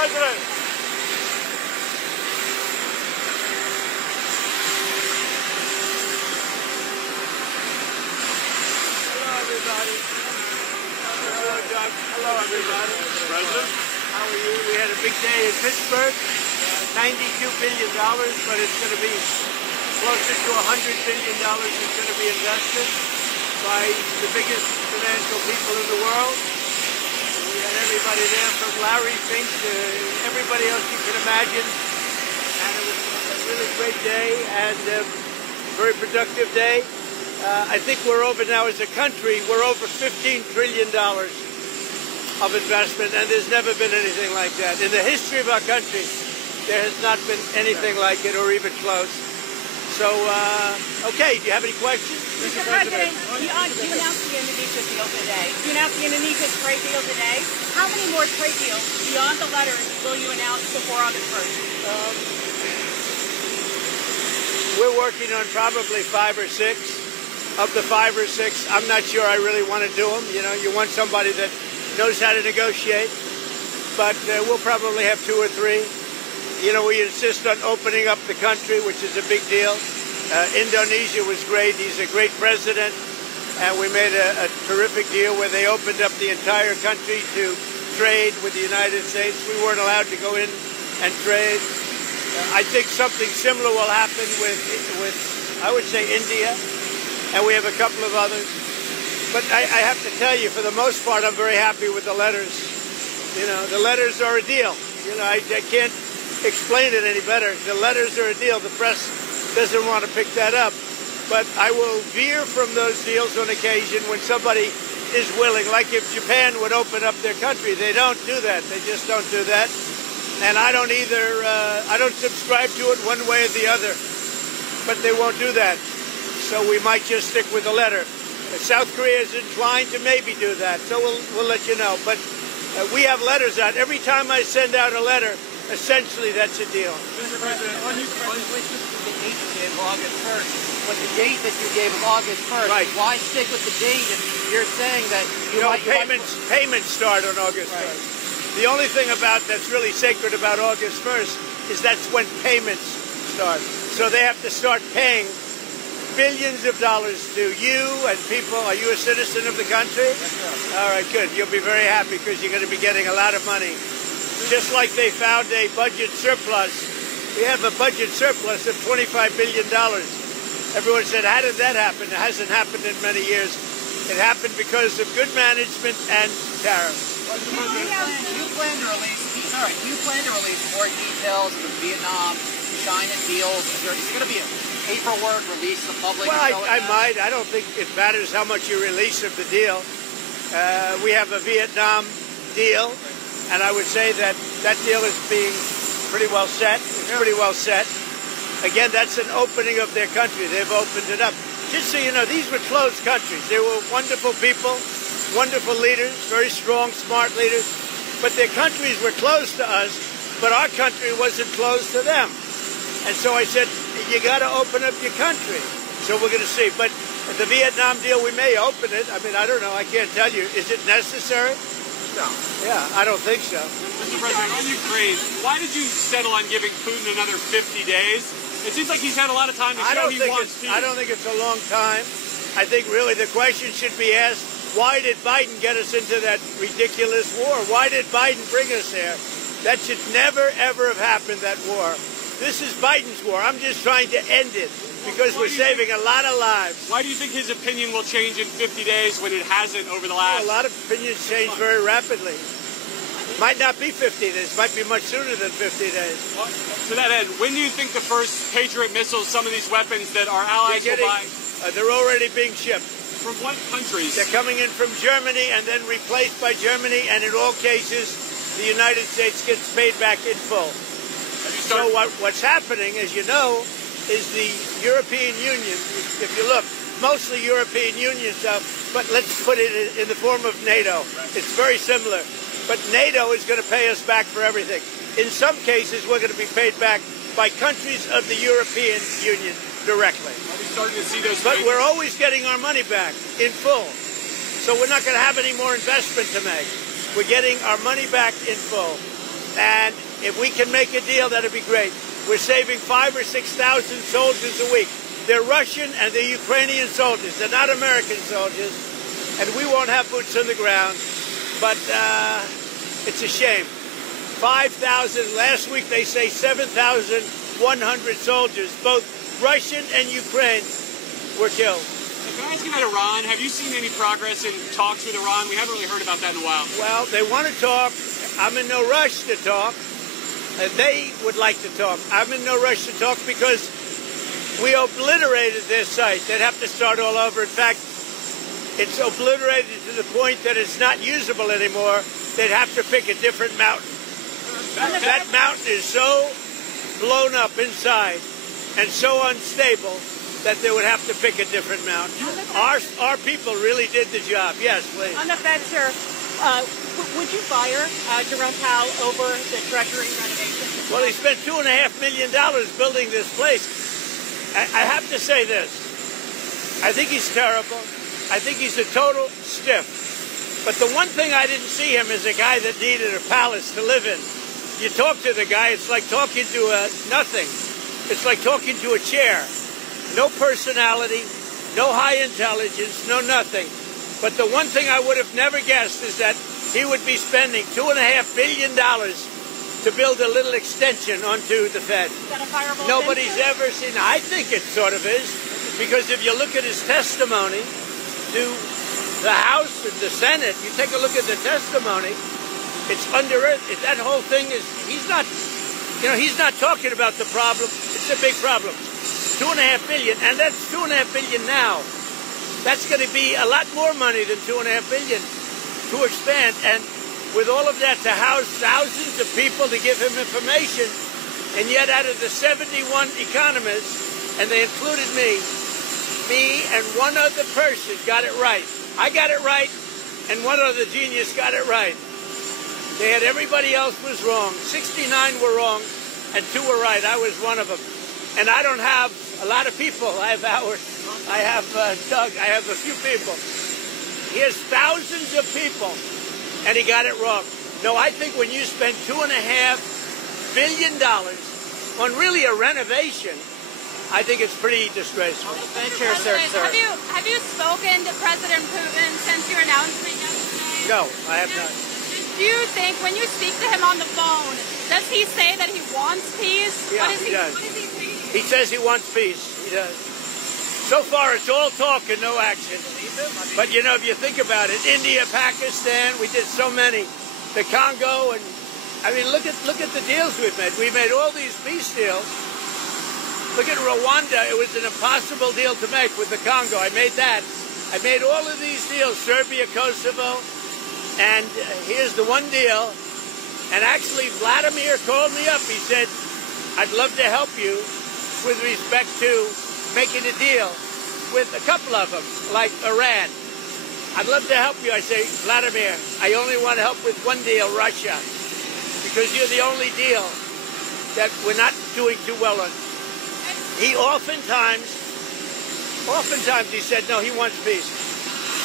President. Hello, everybody. Hello, Doug. Hello, everybody. President? How are you? We had a big day in Pittsburgh. $92 billion, but it's going to be closer to $100 billion that's going to be invested by the biggest financial people in the world. We had everybody there from Larry Fink to everybody else you can imagine. And it was a really great day and a very productive day. I think we're over now as a country, we're over $15 trillion of investment, and there's never been anything like that. In the history of our country, there has not been anything like it or even close. So, okay, do you have any questions? Mr. President, you announced the Indonesia deal today. You announced the Indonesia trade deal today. How many more trade deals beyond the letters will you announce before August 1st? We're working on probably 5 or 6. Of the 5 or 6, I'm not sure I really want to do them. You know, you want somebody that knows how to negotiate. But we'll probably have 2 or 3. You know, we insist on opening up the country, which is a big deal. Indonesia was great. He's a great president. And we made a terrific deal where they opened up the entire country to trade with the United States. We weren't allowed to go in and trade. I think something similar will happen with I would say, India. And we have a couple of others. But I have to tell you, for the most part, I'm very happy with the letters. You know, the letters are a deal. You know, I can't explain it any better. The letters are a deal. The press doesn't want to pick that up. But I will veer from those deals on occasion when somebody is willing. Like if Japan would open up their country, they don't do that. They just don't do that. And I don't either. I don't subscribe to it one way or the other. But they won't do that. So we might just stick with the letter. South Korea is inclined to maybe do that. So we'll let you know. But we have letters out. Every time I send out a letter, essentially that's a deal. Mr. President, on the date you gave August 1st, but the date that you gave of August 1st, right. Why stick with the date if you're saying that payments start on August 1st. The only thing that's really sacred about August 1st is that's when payments start. So they have to start paying billions of dollars to you and people. Are you a citizen of the country? Yes, sir. All right, good. You'll be very happy because you're going to be getting a lot of money. Just like they found a budget surplus. We have a budget surplus of $25 billion. Everyone said, how did that happen? It hasn't happened in many years. It happened because of good management and tariffs. You plan to release more details of the Vietnam-China deals? Is there going to be a paperwork released to the public? Well, I might. I don't think it matters how much you release of the deal. We have a Vietnam deal, and I would say that deal is being pretty well set. It's pretty well set. Again, that's an opening of their country. They've opened it up. Just so you know, these were closed countries. They were wonderful people, wonderful leaders, very strong, smart leaders. But their countries were closed to us, but our country wasn't closed to them. And so I said, you got to open up your country. So we're going to see. But the Vietnam deal, we may open it. I mean, I don't know. I can't tell you. Is it necessary? No. Yeah, I don't think so. Mr. President, on Ukraine, why did you settle on giving Putin another 50 days? It seems like he's had a lot of time to show he wants peace. I don't think it's a long time. I think really the question should be asked, why did Biden get us into that ridiculous war? Why did Biden bring us there? That should never, ever have happened, that war. This is Biden's war. I'm just trying to end it because we're saving a lot of lives. Why do you think his opinion will change in 50 days when it hasn't over the last... Well, a lot of opinions change very rapidly. Might not be 50 days. Might be much sooner than 50 days. Well, to that end, when do you think the first Patriot missiles, some of these weapons that our allies will buy... they're already being shipped. From what countries? They're coming in from Germany and then replaced by Germany, and in all cases, the United States gets paid back in full. So what's happening, as you know, is the European Union, if you look, mostly European Union stuff, but let's put it in the form of NATO. It's very similar. But NATO is going to pay us back for everything. In some cases, we're going to be paid back by countries of the European Union directly. Are we starting to see those? But we're always getting our money back in full. So we're not going to have any more investment to make. We're getting our money back in full. And if we can make a deal, that'd be great. We're saving 5,000 or 6,000 soldiers a week. They're Russian and they're Ukrainian soldiers. They're not American soldiers. And we won't have boots on the ground. But it's a shame. 5,000. Last week they say 7,100 soldiers, both Russian and Ukraine, were killed. Can I ask you about Iran? Have you seen any progress in talks with Iran? We haven't really heard about that in a while. Well, they want to talk. I'm in no rush to talk. They would like to talk. I'm in no rush to talk because we obliterated their site. They'd have to start all over. In fact, it's obliterated to the point that it's not usable anymore. They'd have to pick a different mountain. That mountain is so blown up inside and so unstable that they would have to pick a different mountain. Our people really did the job. Yes, please. On the Fed, sir, would you fire Jerome Powell over the Treasury renovation? Well, he spent $2.5 million building this place. I have to say this. I think he's terrible. I think he's a total stiff. But the one thing I didn't see him as a guy that needed a palace to live in. You talk to the guy, it's like talking to nothing. It's like talking to a chair. No personality, no high intelligence, no nothing. But the one thing I would have never guessed is that he would be spending $2.5 billion to build a little extension onto the Fed. Is that a fireable Nobody's offense? ever seen. I think it sort of is, because if you look at his testimony to the House and the Senate, you take a look at the testimony, it's under it. That whole thing is, he's not talking about the problem. It's a big problem. $2.5 billion, and that's $2.5 billion now. That's going to be a lot more money than $2.5 billion to expand. And with all of that, to house thousands of people to give him information, and yet out of the 71 economists, and they included me and one other person got it right. I got it right, and one other genius got it right. They had everybody else was wrong. 69 were wrong, and 2 were right. I was one of them. And I don't have a lot of people. I have Howard. I have Doug. I have a few people. He has thousands of people, and he got it wrong. No, I think when you spend $2.5 billion on really a renovation, I think it's pretty disgraceful. Chair, sir. Have you spoken to President Putin since your announcement yesterday? No, I have not. Do you think when you speak to him on the phone, does he say that he wants peace? Yeah, he does. What is he saying? He says he wants peace. He does. So far, it's all talk and no action. But, you know, if you think about it, India, Pakistan, we did so many. The Congo, and, I mean, look at the deals we've made. We made all these peace deals. Look at Rwanda. It was an impossible deal to make with the Congo. I made that. I made all of these deals, Serbia, Kosovo, and here's the one deal. And actually, Vladimir called me up. He said, I'd love to help you with respect to making a deal with a couple of them, like Iran. I'd love to help you. I say, Vladimir, I only want to help with one deal, Russia, because you're the only deal that we're not doing too well on. He oftentimes he said, no, he wants peace.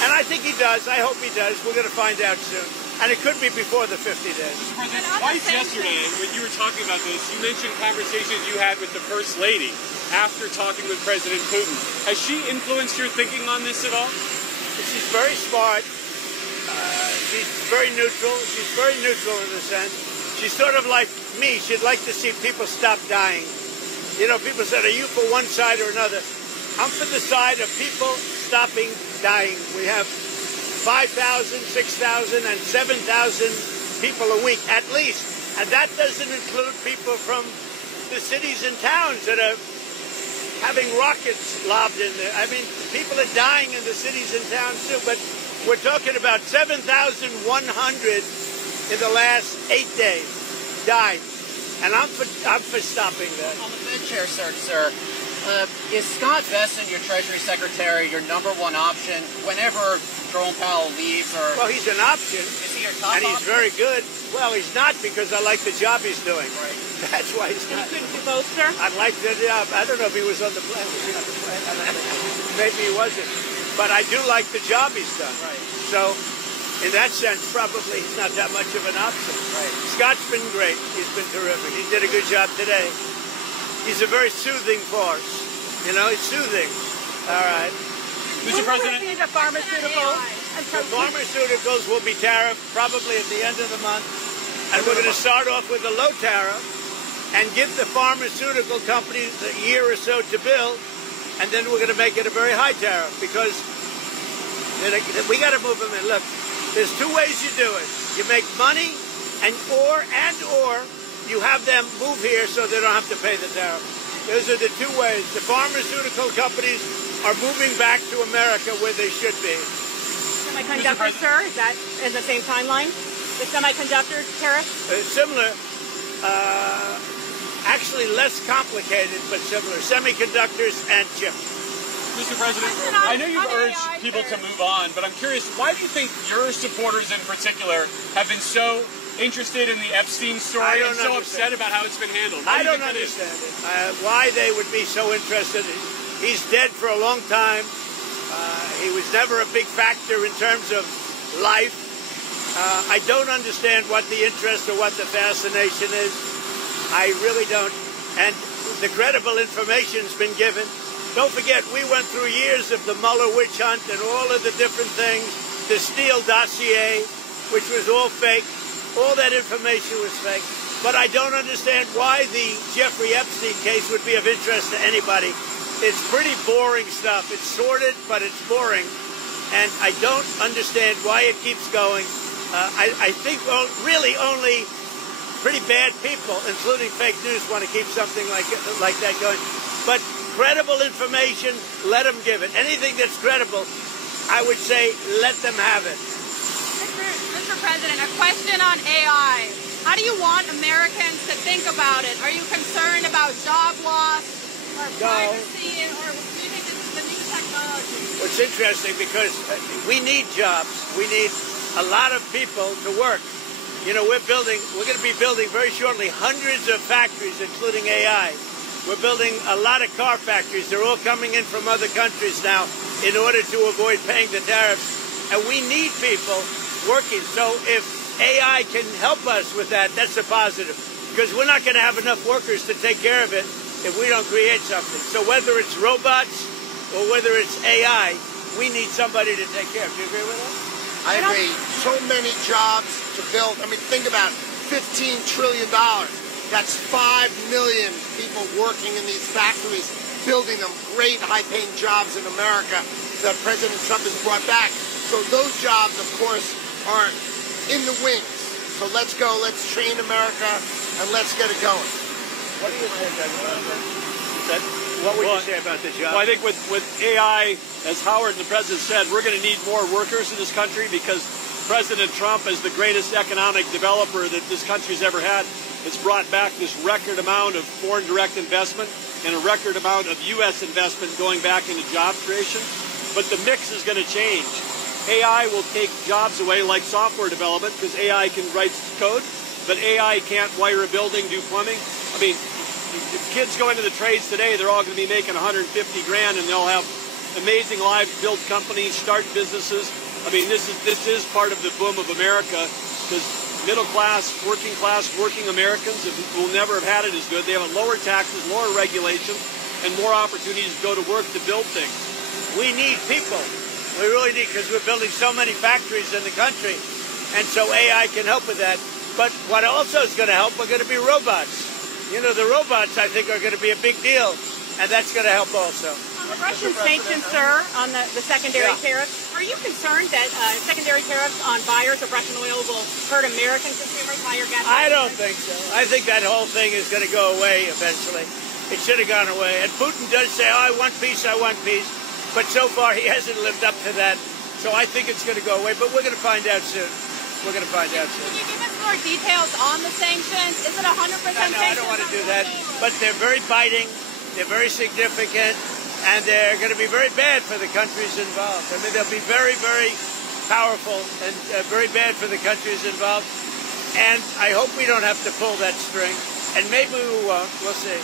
And I think he does. I hope he does. We're going to find out soon. And it could be before the 50 days. President, twice yesterday, when you were talking about this, you mentioned conversations you had with the First Lady after talking with President Putin. Has she influenced your thinking on this at all? She's very smart. She's very neutral. She's very neutral in a sense. She's sort of like me. She'd like to see people stop dying. You know, people said, are you for one side or another? I'm for the side of people stopping dying. We have 5,000, 6,000, and 7,000 people a week, at least. And that doesn't include people from the cities and towns that are having rockets lobbed in there. I mean, people are dying in the cities and towns too, but we're talking about 7,100 in the last 8 days died. And I'm for stopping that. On the Fed chair, sir, is Scott Bessent, your Treasury Secretary, your #1 option whenever Jerome Powell leaves? Or well, he's an option. Is he your top and he's option? very good. Well, he's not, because I like the job he's doing. Right. That's why he's not. You couldn't do both, sir? I like the job. I don't know if he was on the plan. Was he on the plan? I don't know. Maybe he wasn't. But I do like the job he's done. Right. So in that sense, probably he's not that much of an option. Right. Scott's been great. He's been terrific. He did a good job today. He's a very soothing force. You know, he's soothing. All right. Mr. President, The pharmaceuticals. The pharmaceuticals will be tariffed probably at the end of the month. And we're going to start off with a low tariff and give the pharmaceutical companies a year or so to build. And then we're going to make it a very high tariff because we got to move them in. Look, there's two ways you do it. You make money or you have them move here so they don't have to pay the tariff. Those are the two ways. The pharmaceutical companies are moving back to America where they should be. Semiconductor, sir, is that in the same timeline? The semiconductor tariff? Similar. Actually less complicated, but similar. Semiconductors and chips. Mr. President, I know you've urged people to move on, but I'm curious, why do you think your supporters in particular have been so interested in the Epstein story and so upset about how it's been handled? I don't understand it. Why they would be so interested. He's dead for a long time. He was never a big factor in terms of life. I don't understand what the interest or what the fascination is. I really don't. And the credible information's been given. Don't forget, we went through years of the Mueller witch hunt and all of the different things, the Steele dossier, which was all fake. All that information was fake. But I don't understand why the Jeffrey Epstein case would be of interest to anybody. It's pretty boring stuff. It's sordid, but it's boring. And I don't understand why it keeps going. I think really only pretty bad people, including fake news, want to keep something like that going. But credible information, let them give it. Anything that's credible, I would say, let them have it. Mr. President, a question on AI. How do you want Americans to think about it? Are you concerned about job loss or privacy, or do you think this is the new technology? Well, it's interesting because we need jobs. We need a lot of people to work. You know, we're going to be building very shortly hundreds of factories, including AI. We're building a lot of car factories. They're all coming in from other countries now in order to avoid paying the tariffs. And we need people working. So if AI can help us with that, that's a positive. Because we're not going to have enough workers to take care of it if we don't create something. So whether it's robots or whether it's AI, we need somebody to take care of. Do you agree with that? I agree. So many jobs to build. I mean, think about $15 trillion. That's 5 million people working in these factories, building them great high-paying jobs in America that President Trump has brought back. So those jobs, of course, are in the wings. So let's go, let's train America, and let's get it going. What do you think about that? What would you say about the job? Well, I think with AI, as Howard and the President said, we're going to need more workers in this country because President Trump, as the greatest economic developer that this country's ever had, has brought back this record amount of foreign direct investment and a record amount of U.S. investment going back into job creation. But the mix is going to change. AI will take jobs away like software development because AI can write code, but AI can't wire a building, do plumbing. I mean, if kids go into the trades today, they're all going to be making $150 grand and they'll have amazing lives, build companies, start businesses. I mean, this is part of the boom of America because middle class, working Americans will never have had it as good. They have lower taxes, lower regulations, and more opportunities to go to work to build things. We need people. We really need, because we're building so many factories in the country, and so AI can help with that. But what also is going to help are going to be robots. You know, the robots, I think, are going to be a big deal, and that's going to help also. On the Russian sanctions, sir, on the secondary tariffs, are you concerned that secondary tariffs on buyers of Russian oil will hurt American consumers, higher gas prices? I don't think so. I think that whole thing is going to go away eventually. It should have gone away. And Putin does say, oh, I want peace, I want peace. But so far, he hasn't lived up to that. So I think it's going to go away. But we're going to find out soon. We're going to find out soon. Can you give us more details on the sanctions? Is it 100% sanctions? No, I don't want to do that. But they're very biting. They're very significant. And they're going to be very bad for the countries involved. I mean, they'll be very, very powerful and very bad for the countries involved. And I hope we don't have to pull that string. And maybe we won't. We'll see.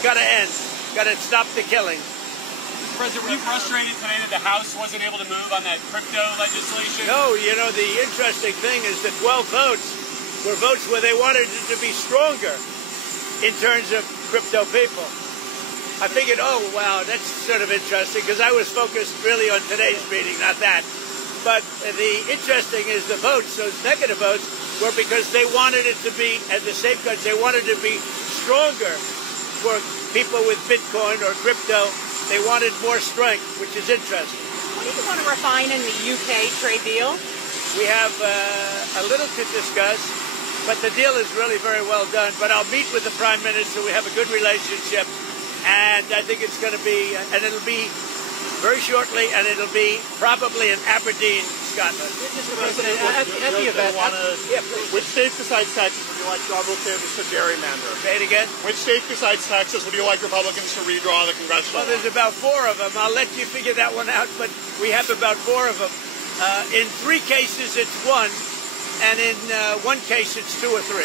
Got to end. Got to stop the killing. Mr. President, were you frustrated today that the House wasn't able to move on that crypto legislation? No, you know, the interesting thing is that 12 votes were votes where they wanted it to be stronger in terms of crypto people. I figured, oh, wow, that's sort of interesting, because I was focused really on today's meeting, not that. But the interesting is the votes, those negative votes, were because they wanted it to be, and the safeguards, they wanted it to be stronger for people with Bitcoin or crypto. They wanted more strength, which is interesting. What do you want to refine in the UK trade deal? We have a little to discuss, but the deal is really very well done. But I'll meet with the Prime Minister. We have a good relationship, and I think it's going to be, and it'll be very shortly, and it'll be probably in Aberdeen, Scotland. Mr. President, at the event, which state besides Texas would you like Republicans to gerrymander? Say it again? Which state besides Texas would you like Republicans to redraw the congressional? Well, there's about 4 of them. I'll let you figure that one out, but we have about 4 of them. In 3 cases, it's 1, and in 1 case, it's 2 or 3.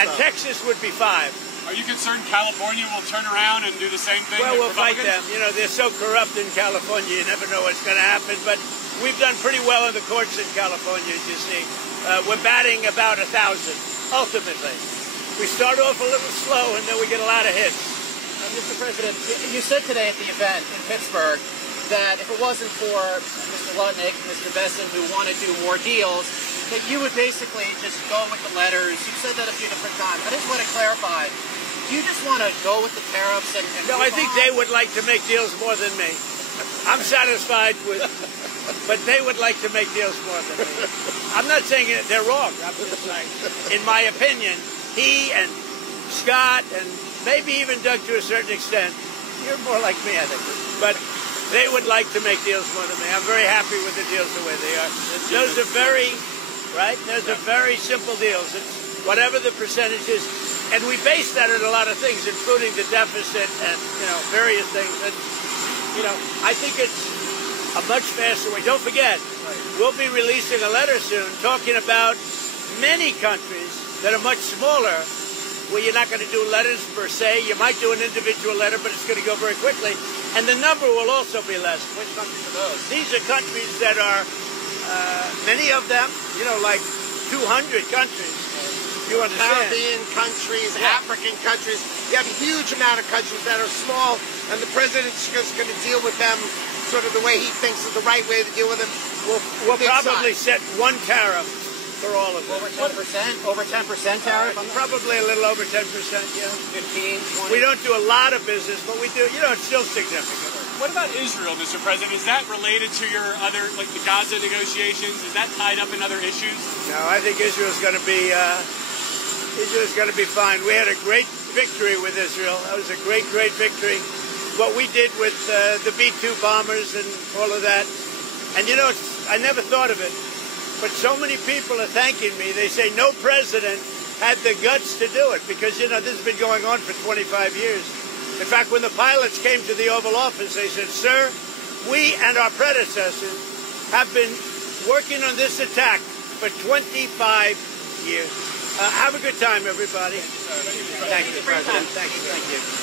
And Texas would be 5. Are you concerned California will turn around and do the same thing? Well, we'll fight them. You know, they're so corrupt in California, you never know what's going to happen. But we've done pretty well in the courts in California, as you see. We're batting about 1,000, ultimately. We start off a little slow, and then we get a lot of hits. Mr. President, you said today at the event in Pittsburgh that if it wasn't for Mr. Lutnick and Mr. Besson, who want to do more deals, that you would basically just go with the letters. You said that a few different times. I just want to clarify. Do you just want to go with the tariffs and no, I think they would like to make deals more than me. I'm satisfied with, but they would like to make deals more than me. I'm not saying they're wrong. I'm just saying, in my opinion, he and Scott and maybe even Doug to a certain extent, you're more like me, I think, but they would like to make deals more than me. I'm very happy with the deals the way they are. Those are very, right? Those are very simple deals. It's whatever the percentage is. And we base that on a lot of things, including the deficit and, you know, various things. And, you know, I think it's a much faster way. Don't forget, we'll be releasing a letter soon talking about many countries that are much smaller, where you're not going to do letters per se. You might do an individual letter, but it's going to go very quickly. And the number will also be less. Which countries are those? These are countries that are, many of them, you know, like 200 countries. You understand? Caribbean countries, African countries. You have a huge amount of countries that are small, and the president's just going to deal with them sort of the way he thinks is the right way to deal with them. We'll probably set 1 tariff for all of them. Over 10%? Over 10% tariff? Probably a little over 10%, yeah. 15, 20? We don't do a lot of business, but we do, you know, it's still significant. What about Israel, Mr. President? Is that related to your other, like the Gaza negotiations? Is that tied up in other issues? No, I think Israel's going to be fine. We had a great victory with Israel. That was a great, great victory. What we did with the B-2 bombers and all of that. And, you know, I never thought of it, but so many people are thanking me. They say no president had the guts to do it because, you know, this has been going on for 25 years. In fact, when the pilots came to the Oval Office, they said, "Sir, we and our predecessors have been working on this attack for 25 years. Have a good time, everybody. Thank you, President. Thank you.